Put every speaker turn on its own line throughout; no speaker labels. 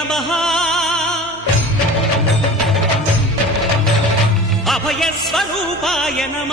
నమ అభయస్వరూపాయ నమ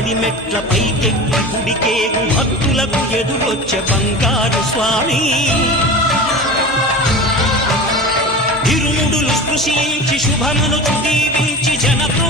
పడి మెట్ల పైకెక్క గుడికే భక్తులకు ఎదురొచ్చే బంగారు స్వామి. తిరుముడులు స్పృశించి శుభమును దీవించి జనప్రో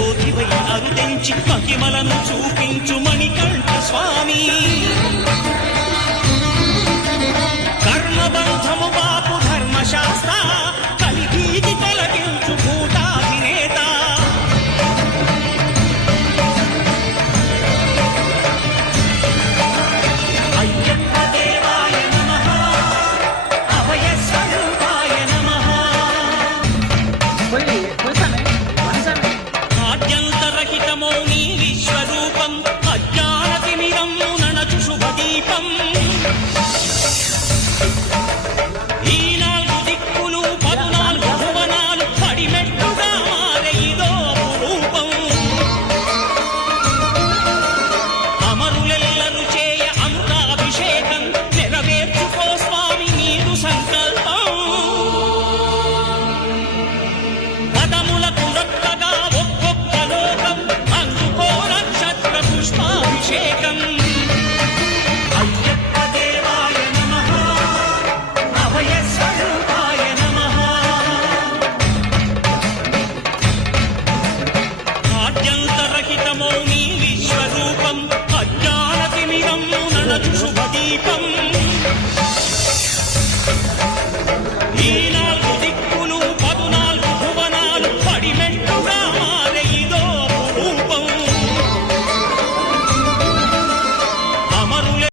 నుంచి మహిమలను చూ 那珠穆朗的峰。